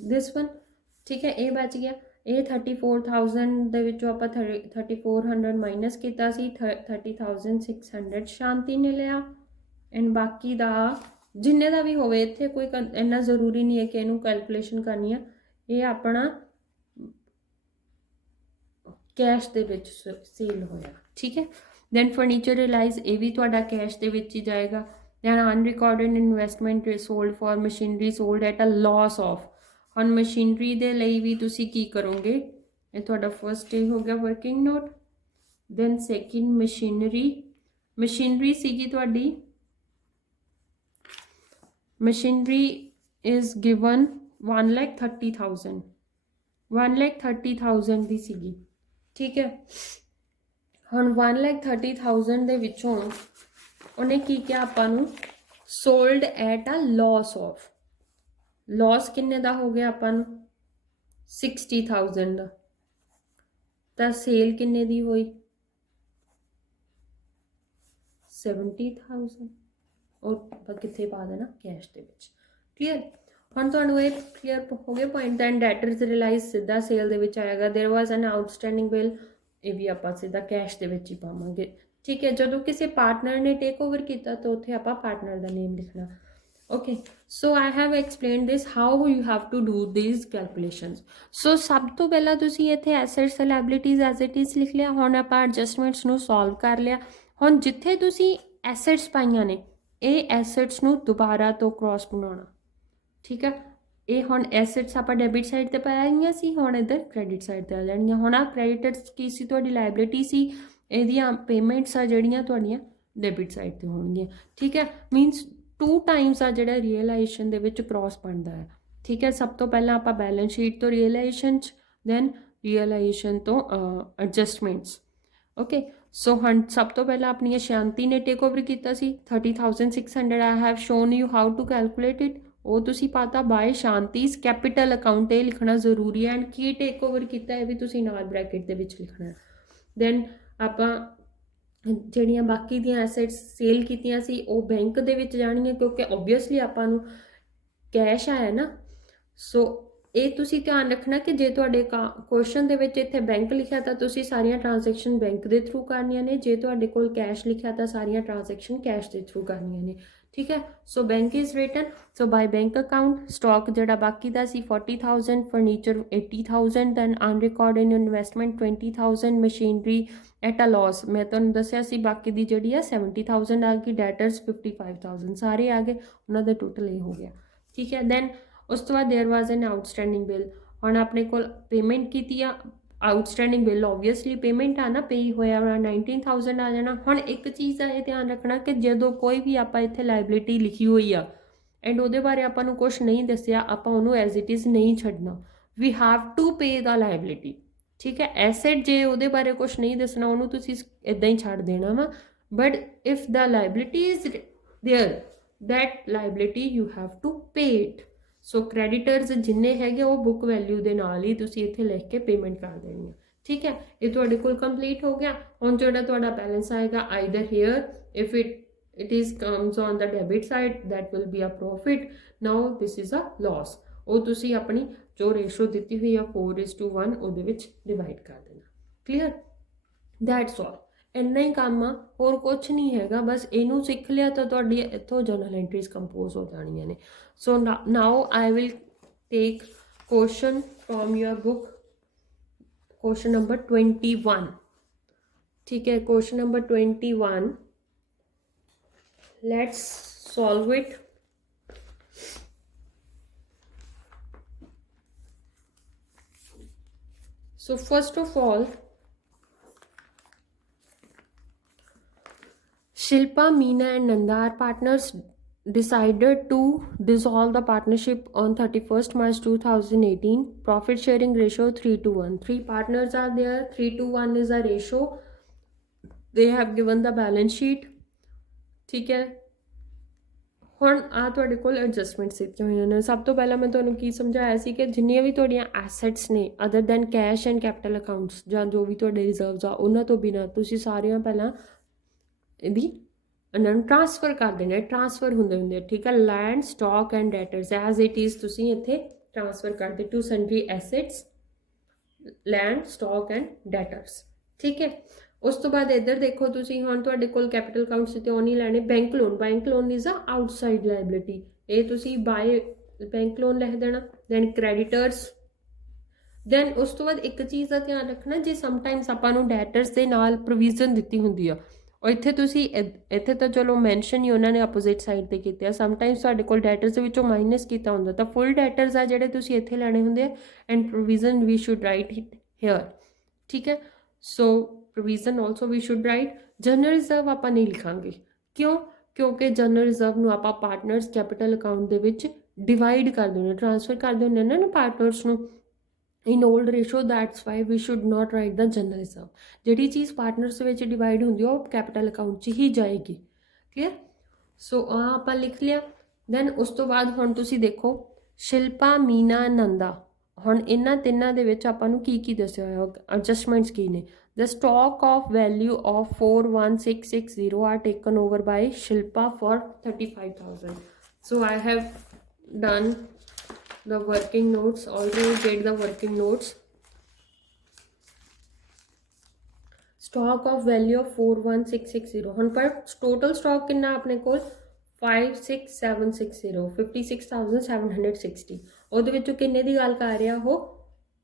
this one ठीक है ये बच गया ये 34,000 ਦੇ ਵਿੱਚੋਂ ਆਪਾਂ 3400 ਮਾਈਨਸ ਕੀਤਾ ਸੀ 30,600 ਸ਼ਾਂਤੀ ਨੇ ਲਿਆ ਐਂਡ ਬਾਕੀ ਦਾ ਜਿੰਨੇ ਦਾ ਵੀ ਹੋਵੇ ਇੱਥੇ ਕੋਈ ਇੰਨਾ ਜ਼ਰੂਰੀ ਨਹੀਂ ਹੈ ਕਿ ਇਹਨੂੰ ਕੈਲਕੂਲੇਸ਼ਨ ਕਰਨੀ ਆ ਇਹ ਆਪਣਾ ਕੈਸ਼ ਦੇ ਵਿੱਚ ਸੇਲ ਹੋਇਆ ਠੀਕ ਹੈ ਦੈਨ ਫਰਨੀਚਰ ਰਿਲਾਈਜ਼ ਇਹ ਵੀ ਤੁਹਾਡਾ ਕੈਸ਼ ਦੇ ਵਿੱਚ ਹੀ ਜਾਏਗਾ then unrecorded investment sold for machinery sold at a loss of ਹੁਣ ਮਸ਼ੀਨਰੀ ਦੇ ਲਈ ਵੀ ਤੁਸੀਂ ਕੀ ਕਰੋਗੇ ਇਹ ਤੁਹਾਡਾ ਫਰਸਟ ਡੇ ਹੋ ਗਿਆ working note then second machinery ਸੀਗੀ ਤੁਹਾਡੀ machinery is given 1,30,000 1,30,000 ਦੀ ਸੀਗੀ ਠੀਕ ਹੈ ਹੁਣ 1,30,000 ਦੇ ਵਿੱਚੋਂ ਉਹਨੇ ਕੀ ਕਿਹਾ ਆਪਾਂ ਨੂੰ sold at a loss of loss ਕਿੰਨੇ ਦਾ ਹੋ ਗਿਆ ਆਪਾਂ ਨੂੰ 60,000 ਦਾ ਤਾਂ ਸੇਲ ਕਿੰਨੇ ਦੀ ਹੋਈ 70,000 और कितने पा देना कैश के क्लीयर हम तो ये क्लीयर हो गया पॉइंट दैन डेटर्स रिलाइज सीधा सेल दे विच आएगा there was an outstanding bill ये भी आप सीधा कैश के विच ही पावांगे ठीक है जो किसी पार्टनर ने टेक ओवर किया तो उत्थे आप पार्टनर का नेम लिखना okay so I have explain this how you have to do this calculations so सब तो पहला तुसी इत्थे assets liabilities as it is लिख लिया हुण आपां एडजस्टमेंट्स नूं सॉल्व कर लिया हुण जिथे तुसी एसेट्स पाईयां ने ਇਹ ਐਸੈਟਸ ਨੂੰ ਦੁਬਾਰਾ ਤੋਂ ਕ੍ਰਾਸ ਬਣਾਉਣਾ ਠੀਕ ਹੈ ਇਹ ਹੁਣ ਐਸੈਟਸ ਆਪਾਂ ਡੈਬਿਟ ਸਾਈਡ ਤੇ ਪਾਈਆਂ ਸੀ ਹੁਣ ਇੱਧਰ ਕ੍ਰੈਡਿਟ ਸਾਈਡ ਤੇ ਆ ਜਾਣਗੀਆਂ ਹੁਣ ਆ ਕ੍ਰੈਡਿਟਰਸ ਕੀ ਸੀ ਤੁਹਾਡੀ ਲਾਇਬਿਲਿਟੀ ਸੀ ਇਹਦੀਆਂ ਪੇਮੈਂਟਸ ਆ ਜਿਹੜੀਆਂ ਤੁਹਾਡੀਆਂ ਡੈਬਿਟ ਸਾਈਡ ਤੇ ਹੋਣਗੀਆਂ ਠੀਕ ਹੈ ਮੀਨਸ 2 ਟਾਈਮਸ ਆ ਜਿਹੜਾ ਰੀਅਲਾਈਜੇਸ਼ਨ ਦੇ ਵਿੱਚ ਕ੍ਰਾਸ ਬਣਦਾ ਹੈ ਠੀਕ ਹੈ ਸਭ ਤੋਂ ਪਹਿਲਾਂ ਆਪਾਂ ਬੈਲੈਂਸ ਸ਼ੀਟ ਤੋਂ ਰੀਅਲਾਈਜੇਸ਼ਨ ਚ ਦੈਨ ਰੀਅਲਾਈਜੇਸ਼ਨ ਤੋਂ ਐਡਜਸਟਮੈਂਟਸ ओके सो हम सब तो पहला अपनी शांति ने टेक ओवर किया 30,600 I have shown you how to calculate it वो तुसी पता बाय शांतिस कैपिटल अकाउंट ये लिखना जरूरी है एंड की टेक ओवर किया है भी तुसी नाल ब्रैकेट दे विच लिखना है दैन आपां ਜਿਹੜੀਆਂ बाकी ਦੀਆਂ ਐਸੈਟਸ सेल कीतियां सी वो बैंक दे विच जाणीਆਂ क्योंकि ओबवियसली आपां नूं कैश आया ना सो ਇਹ ਤੁਸੀਂ ਧਿਆਨ ਰੱਖਣਾ ਕਿ ਜੇ ਤੁਹਾਡੇ ਕੁਐਸਚਨ ਦੇ ਵਿੱਚ ਇੱਥੇ ਬੈਂਕ ਲਿਖਿਆ ਤਾਂ ਤੁਸੀਂ ਸਾਰੀਆਂ ਟ੍ਰਾਂਜੈਕਸ਼ਨ ਬੈਂਕ ਦੇ ਥਰੂ ਕਰਨੀਆਂ ਨੇ, ਜੇ ਤੁਹਾਡੇ ਕੋਲ ਕੈਸ਼ ਲਿਖਿਆ ਤਾਂ ਸਾਰੀਆਂ ਟ੍ਰਾਂਜੈਕਸ਼ਨ ਕੈਸ਼ ਦੇ ਥਰੂ ਕਰਨੀਆਂ ਨੇ, ਠੀਕ ਹੈ। So bank is written, so by bank account stock ਜਿਹੜਾ ਬਾਕੀ ਦਾ ਸੀ 40,000, furniture 80,000, then unrecorded in investment 20,000, machinery at a loss ਮੈਂ ਤੁਹਾਨੂੰ ਦੱਸਿਆ ਸੀ ਬਾਕੀ ਦੀ ਜਿਹੜੀ ਆ 70,000 ਆ ਗਈ, ਡੈਟਰਸ 55,000 ਸਾਰੇ ਆ ਗਏ, ਉਹਨਾਂ ਦਾ ਟੋਟਲ ਇਹ ਹੋ ਗਿਆ, ਠੀਕ ਹੈ। ਦੈਨ ਉਸ ਤੋਂ ਬਾਅਦ there was N outstanding bill, ਹੁਣ ਆਪਣੇ ਕੋਲ ਪੇਮੈਂਟ ਕੀਤੀ ਆ, ਆਊਟਸਟੈਂਡਿੰਗ ਬਿੱਲ ਓਬਵੀਅਸਲੀ ਪੇਮੈਂਟ ਆ ਨਾ, ਪੇ ਹੋਇਆ ਵਾ 19,000 ਆ ਜਾਣਾ। ਹੁਣ ਇੱਕ ਚੀਜ਼ ਦਾ ਇਹ ਧਿਆਨ ਰੱਖਣਾ ਕਿ ਜਦੋਂ ਕੋਈ ਵੀ ਆਪਾਂ ਇੱਥੇ ਲਾਇਬਿਲਿਟੀ ਲਿਖੀ ਹੋਈ ਆ ਐਂਡ ਉਹਦੇ ਬਾਰੇ ਆਪਾਂ ਨੂੰ ਕੁਛ ਨਹੀਂ ਦੱਸਿਆ, ਆਪਾਂ ਉਹਨੂੰ ਐਜ਼ ਇਟ ਇਜ਼ ਨਹੀਂ ਛੱਡਣਾ, we have to pay the liability, ਠੀਕ ਹੈ। ਐਸੈਟ ਜੇ ਉਹਦੇ ਬਾਰੇ ਕੁਛ ਨਹੀਂ ਦੱਸਣਾ ਉਹਨੂੰ ਤੁਸੀਂ ਇੱਦਾਂ ਹੀ ਛੱਡ ਦੇਣਾ ਵਾ, but if the liability is there that liability you have to pay it, ਸੋ ਕ੍ਰੈਡੀਟਰਸ ਜਿੰਨੇ ਹੈਗੇ ਉਹ ਬੁੱਕ ਵੈਲਿਊ ਦੇ ਨਾਲ ਹੀ ਤੁਸੀਂ ਇੱਥੇ ਲਿਖ ਕੇ ਪੇਮੈਂਟ ਕਰ ਦੇਣੀ ਹੈ, ਠੀਕ ਹੈ। ਇਹ ਤੁਹਾਡੇ ਕੋਲ ਕੰਪਲੀਟ ਹੋ ਗਿਆ। ਹੁਣ ਜਿਹੜਾ ਤੁਹਾਡਾ ਬੈਲੈਂਸ ਆਏਗਾ either here if it is comes on the debit side that will be a profit, now this is a loss, ਉਹ ਤੁਸੀਂ ਆਪਣੀ ਜੋ ਰੇਸ਼ੋ ਦਿੱਤੀ ਹੋਈ ਆ 4:1 ਉਹਦੇ ਵਿੱਚ ਡਿਵਾਈਡ ਕਰ ਦੇਣਾ, ਕਲੀਅਰ, ਦੈਟਸ ਆਲ। ਇੰਨਾ ਹੀ ਕੰਮ ਆ, ਹੋਰ ਕੁਛ ਨਹੀਂ ਹੈਗਾ, ਬਸ ਇਹਨੂੰ ਸਿੱਖ ਲਿਆ ਤਾਂ ਤੁਹਾਡੀ ਇੱਥੋਂ ਜਰਨਲ ਐਂਟਰੀਜ਼ ਕੰਪੋਜ਼ ਹੋ ਜਾਣੀਆਂ ਨੇ। So now I will take question from your book, question number 21, ਠੀਕ ਹੈ। Question number 21, let's solve it. So first of all, Shilpa, Meena and Nanda are partners decided to dissolve the partnership on 31st March 2018. Profit sharing ratio 3:1. 3 partners are there. 3:1 is a ratio. They have given the balance sheet. ठीक है, ਹੁਣ ਆ ਤੁਹਾਡੇ ਕੋਲ adjustments ਦਿੱਤੀਆਂ ਹੋਈਆਂ ਨੇ। ਸਭ ਤੋਂ ਪਹਿਲਾਂ ਮੈਂ ਤੁਹਾਨੂੰ ਕੀ ਸਮਝਾਇਆ ਸੀ ਕਿ ਜਿੰਨੀਆਂ ਵੀ ਤੁਹਾਡੀਆਂ ਐਸੈਟਸ ਨੇ other then cash and capital accounts ਜਾਂ ਜੋ ਵੀ ਤੁਹਾਡੇ ਰਿਜ਼ਰਵਸ ਆ ਉਹਨਾਂ ਤੋਂ ਬਿਨਾਂ ਤੁਸੀਂ ਸਾਰੀਆਂ ਪਹਿਲਾਂ ਇਹਦੀ ਇਹਨਾਂ ਨੂੰ ਟ੍ਰਾਂਸਫਰ ਕਰ ਦੇਣਾ, ਟ੍ਰਾਂਸਫਰ ਹੁੰਦੇ ਠੀਕ ਹੈ। Land, stock and debtors as it is ਤੁਸੀਂ ਇੱਥੇ ਟ੍ਰਾਂਸਫਰ ਕਰਦੇ to sundry assets, land, stock and debtors, ਠੀਕ ਹੈ। ਉਸ ਤੋਂ ਬਾਅਦ ਇੱਧਰ ਦੇਖੋ ਤੁਸੀਂ, ਹੁਣ ਤੁਹਾਡੇ ਕੋਲ ਕੈਪੀਟਲ ਅਕਾਊਂਟਸ ਤੇ ਉਹ ਨਹੀਂ ਲੈਣੇ। Bank loan, bank loan is a outside liability, ਇਹ ਤੁਸੀਂ ਬਾਏ ਬੈਂਕ ਲੋਨ ਲਿਖ ਦੇਣਾ। ਦੈਨ ਕ੍ਰੈਡੀਟਰਸ, ਦੈਨ ਉਸ ਤੋਂ ਬਾਅਦ ਇੱਕ ਚੀਜ਼ ਦਾ ਧਿਆਨ ਰੱਖਣਾ, ਜੇ ਸਮਟਾਈਮਸ ਆਪਾਂ ਨੂੰ ਡੈਟਰਸ ਦੇ ਨਾਲ ਪ੍ਰੋਵੀਜ਼ਨ ਦਿੱਤੀ ਹੁੰਦੀ ਆ, ਔਰ ਇੱਥੇ ਤੁਸੀਂ ਇੱਥੇ ਤਾਂ ਚਲੋ ਮੈਂਸ਼ਨ ਹੀ ਉਹਨਾਂ ਨੇ ਆਪੋਜ਼ਿਟ ਸਾਈਡ 'ਤੇ ਕੀਤੇ ਆ, ਸਮਟਾਈਮਸ ਤੁਹਾਡੇ ਕੋਲ ਡੈਟਰਸ ਦੇ ਵਿੱਚੋਂ ਮਾਈਨਸ ਕੀਤਾ ਹੁੰਦਾ ਤਾਂ ਫੁੱਲ ਡੈਟਰਸ ਆ ਜਿਹੜੇ ਤੁਸੀਂ ਇੱਥੇ ਲੈਣੇ ਹੁੰਦੇ ਆ, and provision we should write it here, ਠੀਕ ਹੈ। So provision also we should write. General reserve ਆਪਾਂ ਨਹੀਂ ਲਿਖਾਂਗੇ, ਕਿਉਂ? ਕਿਉਂਕਿ ਜਨਰਲ ਰਿਜ਼ਰਵ ਨੂੰ ਆਪਾਂ ਪਾਰਟਨਰਸ ਕੈਪੀਟਲ ਅਕਾਊਂਟ ਦੇ ਵਿੱਚ ਡਿਵਾਈਡ ਕਰ ਦਿੰਦੇ, ਟ੍ਰਾਂਸਫਰ ਕਰ ਦਿੰਦੇ ਨਾ ਪਾਰਟਨਰਸ ਨੂੰ in old ratio, that's why we should not write the general reserve. ਜਿਹੜੀ ਚੀਜ਼ ਪਾਰਟਨਰਸ ਵਿੱਚ ਡਿਵਾਈਡ ਹੁੰਦੀ ਉਹ ਕੈਪੀਟਲ ਅਕਾਊਂਟ 'ਚ ਹੀ ਜਾਏਗੀ, ਕਲੀਅਰ। ਸੋ ਆ ਆਪਾਂ ਲਿਖ ਲਿਆ। ਦੈਨ ਉਸ ਤੋਂ ਬਾਅਦ ਹੁਣ ਤੁਸੀਂ ਦੇਖੋ ਸ਼ਿਲਪਾ, ਮੀਨਾ, ਨੰਦਾ, ਹੁਣ ਇਹਨਾਂ ਤਿੰਨਾਂ ਦੇ ਵਿੱਚ ਆਪਾਂ ਨੂੰ ਕੀ ਦੱਸਿਆ ਹੋਇਆ, ਐਡਜਸਟਮੈਂਟਸ ਕੀ ਨੇ। The stock of value of 41,660 are taken over by Shilpa for 35,000. So I have done the working notes, already did the working notes. Stock of value of 41,660, ਹੁਣ ਪਰ total stock ਕਿੰਨਾ ਆਪਣੇ ਕੋਲ 56,760, 56,760, ਉਹਦੇ ਵਿੱਚੋਂ ਕਿੰਨੇ ਦੀ ਗੱਲ ਕਰ ਰਿਹਾ ਉਹ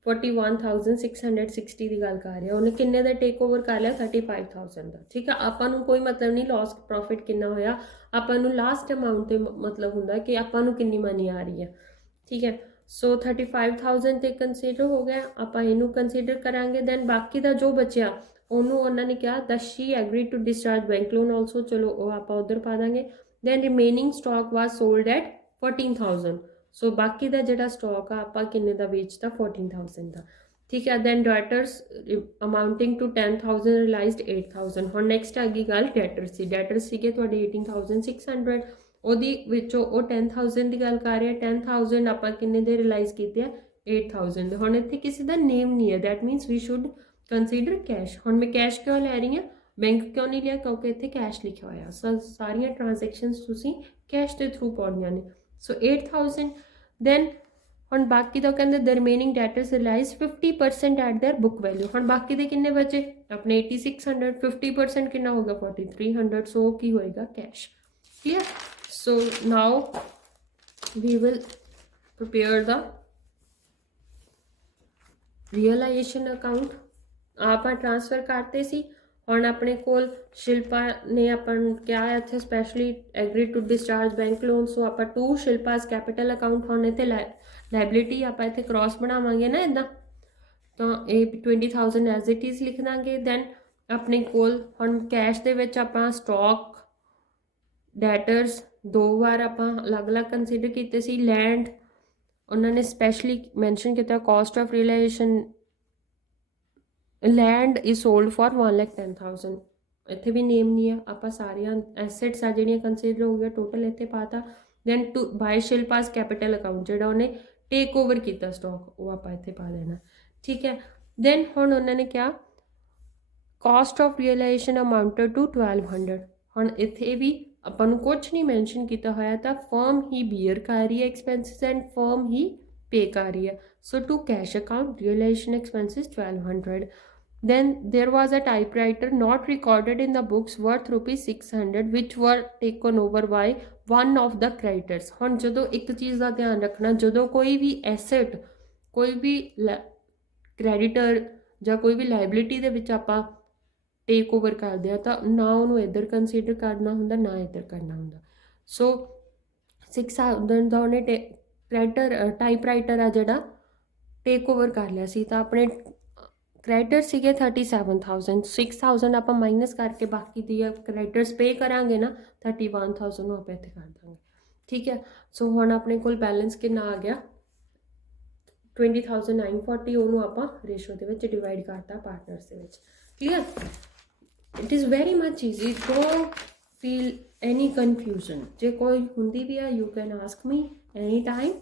41,660 ਦੀ ਗੱਲ ਕਰ ਰਿਹਾ, ਉਹਨੇ ਕਿੰਨੇ ਦਾ ਟੇਕ ਓਵਰ ਕਰ ਲਿਆ 35,000 ਦਾ, ਠੀਕ ਹੈ। ਆਪਾਂ ਨੂੰ ਕੋਈ ਮਤਲਬ ਨਹੀਂ ਲਾਸ ਪ੍ਰੋਫਿਟ ਕਿੰਨਾ ਹੋਇਆ, ਆਪਾਂ ਨੂੰ ਲਾਸਟ ਅਮਾਊਂਟ ਤੇ ਮਤਲਬ ਹੁੰਦਾ ਕਿ ਆਪਾਂ ਨੂੰ ਕਿੰਨੀ ਮਨੀ ਆ ਰਹੀ ਹੈ, ਠੀਕ ਹੈ। ਸੋ 35,000 ਤੇ ਕੰਸੀਡਰ ਹੋ ਗਿਆ, ਆਪਾਂ ਇਹਨੂੰ ਕੰਸੀਡਰ ਕਰਾਂਗੇ। ਦੈਨ ਬਾਕੀ ਦਾ ਜੋ ਬਚਿਆ ਉਹਨੂੰ ਉਹਨਾਂ ਨੇ ਕਿਹਾ that she agreed to discharge bank loan also, ਚਲੋ ਉਹ ਆਪਾਂ ਉਧਰ ਪਾ ਦਾਂਗੇ। Then remaining stock was sold at 14,000, so ਬਾਕੀ ਦਾ ਜਿਹੜਾ ਸਟਾਕ ਆ ਆਪਾਂ ਕਿੰਨੇ ਦਾ ਵੇਚਤਾ 14,000 ਦਾ, ਠੀਕ ਹੈ। Then debtors amounting to 10,000 realised 8,000। ਹੁਣ ਨੈਕਸਟ ਆ ਗਈ ਗੱਲ ਡੈਟਰਸ ਦੀ, ਡੈਟਰਸ ਸੀਗੇ ਤੁਹਾਡੇ 18,600, ਉਹਦੀ ਵਿੱਚੋਂ ਉਹ 10,000 ਦੀ ਗੱਲ ਕਰ ਰਿਹਾ, 10,000 ਆਪਾਂ ਕਿੰਨੇ ਦੇ ਰਿਲਾਈਜ਼ ਕੀਤੇ ਆ 8,000 ਦੇ। ਹੁਣ ਇੱਥੇ ਕਿਸੇ ਦਾ ਨੇਮ ਨਹੀਂ ਹੈ, that means we should consider cash. ਹੁਣ ਮੈਂ ਕੈਸ਼ ਕਿਉਂ ਲੈ ਰਹੀ ਹਾਂ, ਬੈਂਕ ਕਿਉਂ ਨਹੀਂ ਲਿਆ, ਕਿਉਂਕਿ ਇੱਥੇ ਕੈਸ਼ ਲਿਖਿਆ ਹੋਇਆ, ਸਾਰੀਆਂ ਟ੍ਰਾਂਜੈਕਸ਼ਨਸ ਤੁਸੀਂ ਕੈਸ਼ ਦੇ ਥਰੂ ਪਾਉਣੀਆਂ ਨੇ। ਸੋ 8,000 ਦੈਨ ਹੁਣ ਬਾਕੀ ਤਾਂ ਕਹਿੰਦੇ the remaining debtors realise 50% at their book value. ਹੁਣ ਬਾਕੀ ਦੇ ਕਿੰਨੇ ਬਚੇ ਆਪਣੇ 8600, 50% ਕਿੰਨਾ ਹੋਗਾ 4300, ਸੋ ਕੀ ਹੋਏਗਾ cash. clear? So now we will prepare the realization account। ਆਪਾਂ ਟ੍ਰਾਂਸਫਰ ਕਰਤੇ ਸੀ, ਹੁਣ ਆਪਣੇ ਕੋਲ ਸ਼ਿਲਪਾ ਨੇ ਆਪਾਂ ਨੂੰ ਕਿਹਾ ਹੈ ਇੱਥੇ specially agree to discharge bank loan. So ਆਪਾਂ ਟੂ ਸ਼ਿਲਪਾਸ ਕੈਪੀਟਲ ਅਕਾਊਂਟ, ਹੁਣ ਇੱਥੇ ਲਾਇਬਿਲਿਟੀ ਆਪਾਂ ਇੱਥੇ ਕ੍ਰੋਸ ਬਣਾਵਾਂਗੇ ਨਾ ਇੱਦਾਂ, ਤਾਂ ਇਹ 20,000 ਐਜ਼ ਇਟ ਇਜ਼ ਲਿਖ ਦਾਂਗੇ। ਦੈਨ ਆਪਣੇ ਕੋਲ ਹੁਣ ਕੈਸ਼ ਦੇ ਵਿੱਚ ਆਪਾਂ ਸਟਾਕ ਡੈਟਰਸ 2 ਵਾਰ ਆਪਾਂ ਅਲੱਗ-ਅਲੱਗ ਕੰਸੀਡਰ ਕੀਤੇ ਸੀ। ਲੈਂਡ ਉਹਨਾਂ ਨੇ ਸਪੈਸ਼ਲੀ ਮੈਂਸ਼ਨ ਕੀਤਾ caste of realisation land is sold for 1,10,000। ਇੱਥੇ ਵੀ ਨੇਮ ਨਹੀਂ ਆ, ਆਪਾਂ ਸਾਰੀਆਂ ਐਸੈਟਸ ਆ ਜਿਹੜੀਆਂ ਕੰਸੀਡਰ ਹੋ ਗਿਆ ਟੋਟਲ ਇੱਥੇ ਪਾਤਾ। Then to by Shilpa's capital account ਜਿਹੜਾ ਉਹਨੇ ਟੇਕ ਓਵਰ ਕੀਤਾ ਸਟਾਕ, ਉਹ ਆਪਾਂ ਇੱਥੇ ਪਾ ਦੇਣਾ। ਠੀਕ ਹੈ, ਦੈਨ ਹੁਣ ਉਹਨਾਂ ਨੇ ਕਿਹਾ ਕਾਸਟ ਆਫ ਰੀਅਲਾਈਜੇਸ਼ਨ ਅਮਾਊਂਟਡ ਟੂ 1,200। ਹੁਣ ਇੱਥੇ ਵੀ ਆਪਾਂ ਨੂੰ ਕੁਝ ਨਹੀਂ ਮੈਂਸ਼ਨ ਕੀਤਾ ਹੋਇਆ, ਤਾਂ ਫਰਮ ਹੀ ਬੀਅਰ ਕਰ ਰਹੀ ਹੈ ਐਕਸਪੈਂਸਿਸ ਐਂਡ ਫਰਮ ਹੀ ਪੇ ਕਰ ਰਹੀ ਹੈ। So to cash account realisation expenses 1,200। Then there was a typewriter not recorded in the books worth ₹600 which were taken over by one of the creditors। ਹੁਣ ਜਦੋਂ ਇੱਕ ਚੀਜ਼ ਦਾ ਧਿਆਨ ਰੱਖਣਾ, ਜਦੋਂ ਕੋਈ ਵੀ ਐਸੈਟ ਕੋਈ ਵੀ ਕ੍ਰੈਡੀਟਰ ਜਾਂ ਕੋਈ ਵੀ ਲਾਇਬਿਲਿਟੀ ਦੇ ਵਿੱਚ ਆਪਾਂ ਟੇਕ ਓਵਰ ਕਰਦੇ ਆ, ਤਾਂ ਨਾ ਉਹਨੂੰ ਇੱਧਰ ਕੰਸੀਡਰ ਕਰਨਾ ਹੁੰਦਾ ਨਾ ਇੱਧਰ ਕਰਨਾ ਹੁੰਦਾ। ਸੋ 6,000 ਦਾ ਉਹਨੇ ਕ੍ਰੈਡੀਟਰ ਟਾਈਪਰਾਈਟਰ ਆ ਜਿਹੜਾ ਟੇਕ ਓਵਰ ਕਰ ਲਿਆ ਸੀ, ਤਾਂ ਆਪਣੇ ਕ੍ਰੈਡੀਟਰ ਸੀਗੇ 37,000। 6,000 ਆਪਾਂ ਮਾਈਨਸ ਕਰਕੇ ਬਾਕੀ ਦੀ ਕ੍ਰੈਡੀਟਰਸ ਪੇ ਕਰਾਂਗੇ ਨਾ 31,000 ਨੂੰ ਆਪਾਂ ਇੱਥੇ ਕਰ ਦਾਂਗੇ। ਠੀਕ ਹੈ, ਸੋ ਹੁਣ ਆਪਣੇ ਕੋਲ ਬੈਲੈਂਸ ਕਿੰਨਾ ਆ ਗਿਆ 20,940। ਉਹਨੂੰ ਆਪਾਂ ਰੇਸ਼ੋ ਦੇ ਵਿੱਚ ਡਿਵਾਈਡ ਕਰਤਾ ਪਾਰਟਨਰਸ ਦੇ ਵਿੱਚ। Clear? It is very much easy, don't feel any confusion. ਜੇ ਕੋਈ ਹੁੰਦੀ ਵੀ ਆ you can ask me any time.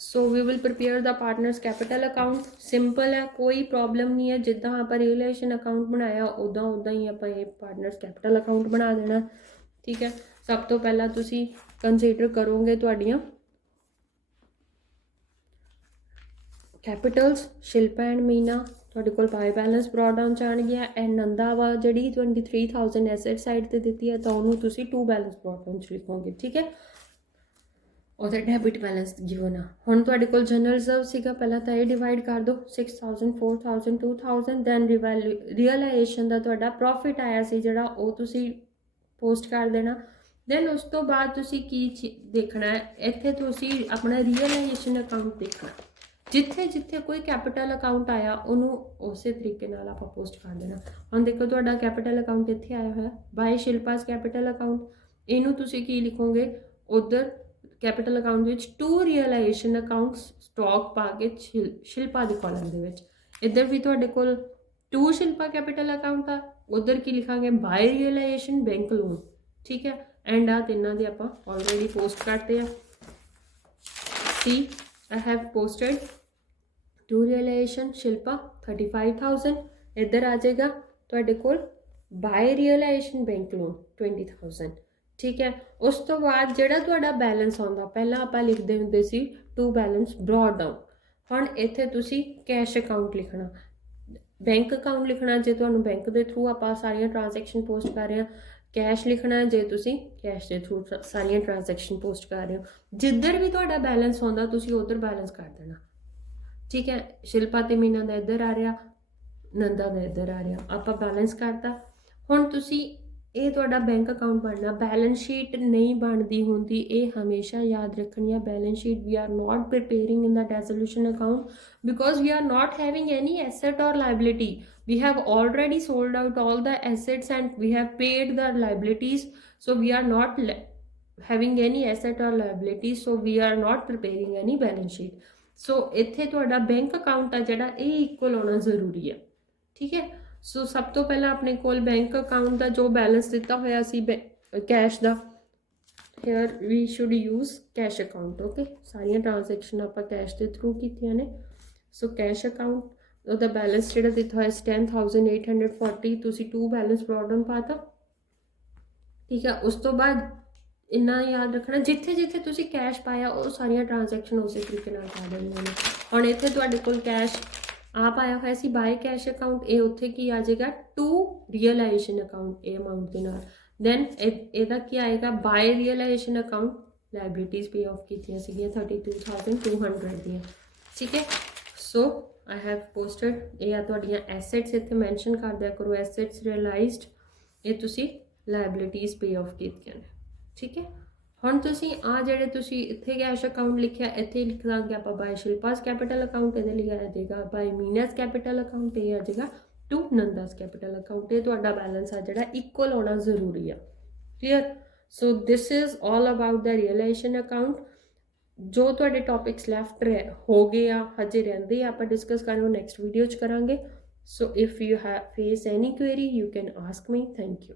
So we will prepare the partners capital account. Simple है, कोई प्रॉब्लम नहीं है। जिदा आप रिलेशन अकाउंट बनाया उदा ही आप पार्टनर्स कैपिटल अकाउंट बना देना। ठीक है, सब तो पहला तुसी कंसीडर करोगे तुहाड़ियां कैपिटल्स शिल्पा एंड मीना तुहाडे कोल बाय बैलेंस ब्रॉड डाउन च आण गया। एंड नंदा वा जिहड़ी 23,000 एसेट साइड ते दित्ती है, तो उहनूं तुसी टू बैलेंस ब्रॉड डाउन च लिखोगे। ठीक है, ਉਹਦਾ ਡੈਬਿਟ ਬੈਲੈਂਸ ਗਿਵਨ ਆ। ਹੁਣ ਤੁਹਾਡੇ ਕੋਲ ਜਨਰਲ ਰਿਜ਼ਰਵ ਸੀਗਾ, ਪਹਿਲਾਂ ਤਾਂ ਇਹ ਡਿਵਾਈਡ ਕਰ ਦਿਓ 6,000 4,000 2,000। ਦੈਨ ਰੀਅਲਾਈਜੇਸ਼ਨ ਦਾ ਤੁਹਾਡਾ ਪ੍ਰੋਫਿਟ ਆਇਆ ਸੀ ਜਿਹੜਾ, ਉਹ ਤੁਸੀਂ ਪੋਸਟ ਕਰ ਦੇਣਾ। ਦੈਨ ਉਸ ਤੋਂ ਬਾਅਦ ਤੁਸੀਂ ਕੀ ਦੇਖਣਾ ਹੈ, ਇੱਥੇ ਤੁਸੀਂ ਆਪਣਾ ਰੀਅਲਾਈਜੇਸ਼ਨ ਅਕਾਊਂਟ ਦੇਖਣਾ। ਜਿੱਥੇ ਜਿੱਥੇ ਕੋਈ ਕੈਪੀਟਲ ਅਕਾਊਂਟ ਆਇਆ ਉਹਨੂੰ ਉਸੇ ਤਰੀਕੇ ਨਾਲ ਆਪਾਂ ਪੋਸਟ ਕਰ ਦੇਣਾ। ਹੁਣ ਦੇਖੋ ਤੁਹਾਡਾ ਕੈਪੀਟਲ ਅਕਾਊਂਟ ਇੱਥੇ ਆਇਆ ਹੋਇਆ ਬਾਈ ਸ਼ਿਲਪਾਸ ਕੈਪੀਟਲ ਅਕਾਊਂਟ, ਇਹਨੂੰ ਤੁਸੀਂ ਕੀ ਲਿਖੋਗੇ ਉਧਰ कैपिटल अकाउंट ਵਿੱਚ टू ਰੀਅਲਾਈਜੇਸ਼ਨ ਅਕਾਊਂਟਸ ਸਟਾਕ ਪਾ ਕੇ ਸ਼ਿਲਪਾ ਦੇ ਕਾਲਮ ਦੇ ਵਿੱਚ। ਇੱਧਰ ਵੀ ਤੁਹਾਡੇ ਕੋਲ ਟੂ ਸ਼ਿਲਪਾ ਕੈਪੀਟਲ ਅਕਾਊਂਟ ਆ, ਉਧਰ ਕੀ ਲਿਖਾਂਗੇ ਬਾਈ ਰੀਅਲਾਈਜੇਸ਼ਨ ਬੈਂਕ ਲੋਨ। ਠੀਕ ਹੈ, ਐਂਡ ਆ ਤਿੰਨਾਂ ਦੇ ਆਪਾਂ ਆਲਰੇਡੀ ਪੋਸਟ ਕਰਤੇ ਆ। See I have posted to realisation Shilpa 35,000। ਇੱਧਰ ਆ ਜਾਏਗਾ ਤੁਹਾਡੇ ਕੋਲ ਬਾਈ ਰੀਅਲਾਈਜੇਸ਼ਨ ਬੈਂਕ ਲੋਨ 20,000। ठीक है, उस तो बाद ਜਿਹੜਾ ਤੁਹਾਡਾ बैलेंस ਆਉਂਦਾ, ਪਹਿਲਾਂ ਆਪਾਂ ਲਿਖਦੇ ਹੁੰਦੇ ਸੀ टू बैलेंस ब्रॉड डाउन। ਹੁਣ ਇੱਥੇ ਤੁਸੀਂ ਕੈਸ਼ ਅਕਾਊਂਟ ਲਿਖਣਾ, ਬੈਂਕ ਅਕਾਊਂਟ ਲਿਖਣਾ ਜੇ ਤੁਹਾਨੂੰ ਬੈਂਕ ਦੇ ਥਰੂ ਆਪਾਂ ਸਾਰੀਆਂ ਟ੍ਰਾਂਜੈਕਸ਼ਨ ਪੋਸਟ ਕਰ ਰਹੇ ਹਾਂ। ਕੈਸ਼ ਲਿਖਣਾ ਜੇ ਤੁਸੀਂ ਕੈਸ਼ ਦੇ ਥਰੂ ਸਾਰੀਆਂ ਟ੍ਰਾਂਜੈਕਸ਼ਨ ਪੋਸਟ ਕਰ ਰਹੇ ਹੋ। ਜਿੱਧਰ ਵੀ ਤੁਹਾਡਾ ਬੈਲੈਂਸ ਆਉਂਦਾ ਤੁਸੀਂ ਉਧਰ ਬੈਲੈਂਸ ਕਰ ਦੇਣਾ। ਠੀਕ ਹੈ, ਸ਼ਿਲਪਾ ਤੇ ਮੀਨਾ ਦਾ ਇੱਧਰ ਆ ਰਿਹਾ, ਨੰਦਾ ਦਾ ਇੱਧਰ ਆ ਰਿਹਾ, ਆਪਾਂ ਬੈਲੈਂਸ ਕਰਤਾ। ਹੁਣ ਤੁਸੀਂ ਇਹ ਤੁਹਾਡਾ ਬੈਂਕ ਅਕਾਊਂਟ ਬਣਨਾ, ਬੈਲੈਂਸ ਸ਼ੀਟ ਨਹੀਂ ਬਣਦੀ ਹੁੰਦੀ, ਇਹ ਹਮੇਸ਼ਾ ਯਾਦ ਰੱਖਣੀ ਹੈ। Balance sheet we are not preparing in the dissolution account because we are not having any asset or liability. We have already sold out all the assets and we have paid the liabilities, so we are not having any asset or liability, so we are not preparing any balance sheet. So ਇੱਥੇ ਤੁਹਾਡਾ bank account ਆ ਜਿਹੜਾ ਇਹ equal ਹੋਣਾ ਜ਼ਰੂਰੀ ਹੈ। ਠੀਕ ਹੈ, ਸੋ ਸਭ ਤੋਂ ਪਹਿਲਾਂ ਆਪਣੇ ਕੋਲ ਬੈਂਕ ਅਕਾਊਂਟ ਦਾ ਜੋ ਬੈਲੈਂਸ ਦਿੱਤਾ ਹੋਇਆ ਸੀ ਕੈਸ਼ ਦਾ, here we should use cash account. Okay, ਸਾਰੀਆਂ ਟ੍ਰਾਂਜੈਕਸ਼ਨ ਆਪਾਂ ਕੈਸ਼ ਦੇ ਥਰੂ ਕੀਤੀਆਂ ਨੇ। ਸੋ ਕੈਸ਼ ਅਕਾਊਂਟ ਉਹਦਾ ਬੈਲੈਂਸ ਜਿਹੜਾ ਦਿੱਤਾ ਹੋਇਆ 10,840, ਤੁਸੀਂ ਟੂ ਬੈਲੈਂਸ ਬਰੋਡ ਡਾਊਨ ਪਾਤਾ। ਠੀਕ ਹੈ, ਉਸ ਤੋਂ ਬਾਅਦ ਇੰਨਾ ਯਾਦ ਰੱਖਣਾ, ਜਿੱਥੇ ਜਿੱਥੇ ਤੁਸੀਂ ਕੈਸ਼ ਪਾਇਆ ਉਹ ਸਾਰੀਆਂ ਟ੍ਰਾਂਜੈਕਸ਼ਨ ਉਸੇ ਤਰੀਕੇ ਨਾਲ ਪਾ ਦੇਣੀਆਂ ਨੇ। ਹੁਣ ਇੱਥੇ ਤੁਹਾਡੇ ਕੋਲ ਕੈਸ਼ ਆ ਪਾਇਆ ਹੋਇਆ ਸੀ ਬਾਏ ਕੈਸ਼ ਅਕਾਊਂਟ, ਇਹ ਉੱਥੇ ਕੀ ਆ ਜਾਏਗਾ ਟੂ ਰੀਅਲਾਈਜੇਸ਼ਨ ਅਕਾਊਂਟ ਇਹ ਅਮਾਊਂਟ ਦੇ ਨਾਲ। ਦੈਨ ਇਹਦਾ ਕੀ ਆਏਗਾ by realisation account, liabilities pay off ਕੀਤੀਆਂ ਸੀਗੀਆਂ 32,200 ਦੀਆਂ, ਠੀਕ ਹੈ। ਸੋ ਆਈ ਹੈਵ ਪੋਸਟਡ, ਇਹ ਆ ਤੁਹਾਡੀਆਂ ਐਸੈਟਸ, ਇੱਥੇ ਮੈਂਸ਼ਨ ਕਰ ਦਿਆ ਕਰੋ ਐਸੈਟਸ ਰਿਅਲਾਈਜ਼ਡ, ਇਹ ਤੁਸੀਂ ਲਾਇਬਿਲਿਟੀਜ਼ ਪੇ ਆਫ ਕੀਤੀਆਂ ਨੇ, ਠੀਕ ਹੈ। ਹੁਣ ਤੁਸੀਂ ਆ ਜਿਹੜੇ ਤੁਸੀਂ ਇੱਥੇ ਕੈਸ਼ ਅਕਾਊਂਟ ਲਿਖਿਆ, ਇੱਥੇ ਲਿਖ ਦਾਂਗੇ ਆਪਾਂ ਬਾਏ ਸ਼ਿਲਪਾਸ ਕੈਪੀਟਲ ਅਕਾਊਂਟ, ਇਹਦੇ ਲਈ ਆ ਜਾਏਗਾ ਬਾਏ ਮੀਨਾਸ ਕੈਪੀਟਲ ਅਕਾਊਂਟ, ਇਹ ਆ ਜਾਏਗਾ ਟੂ ਨੰਦਾਸ ਕੈਪੀਟਲ ਅਕਾਊਂਟ। ਇਹ ਤੁਹਾਡਾ ਬੈਲੈਂਸ ਆ ਜਿਹੜਾ ਇਕੁਅਲ ਹੋਣਾ ਜ਼ਰੂਰੀ ਆ, clear. So this is all about the realisation account. ਜੋ ਤੁਹਾਡੇ ਟੌਪਿਕਸ ਲੈਫਟ ਹੋ ਗਏ ਆ, ਹਜੇ ਰਹਿੰਦੇ ਆ, ਆਪਾਂ ਡਿਸਕਸ ਕਰਾਂਗੇ ਨੈਕਸਟ ਵੀਡੀਓ 'ਚ ਕਰਾਂਗੇ। ਸੋ if you have face any query you can ask me. Thank you.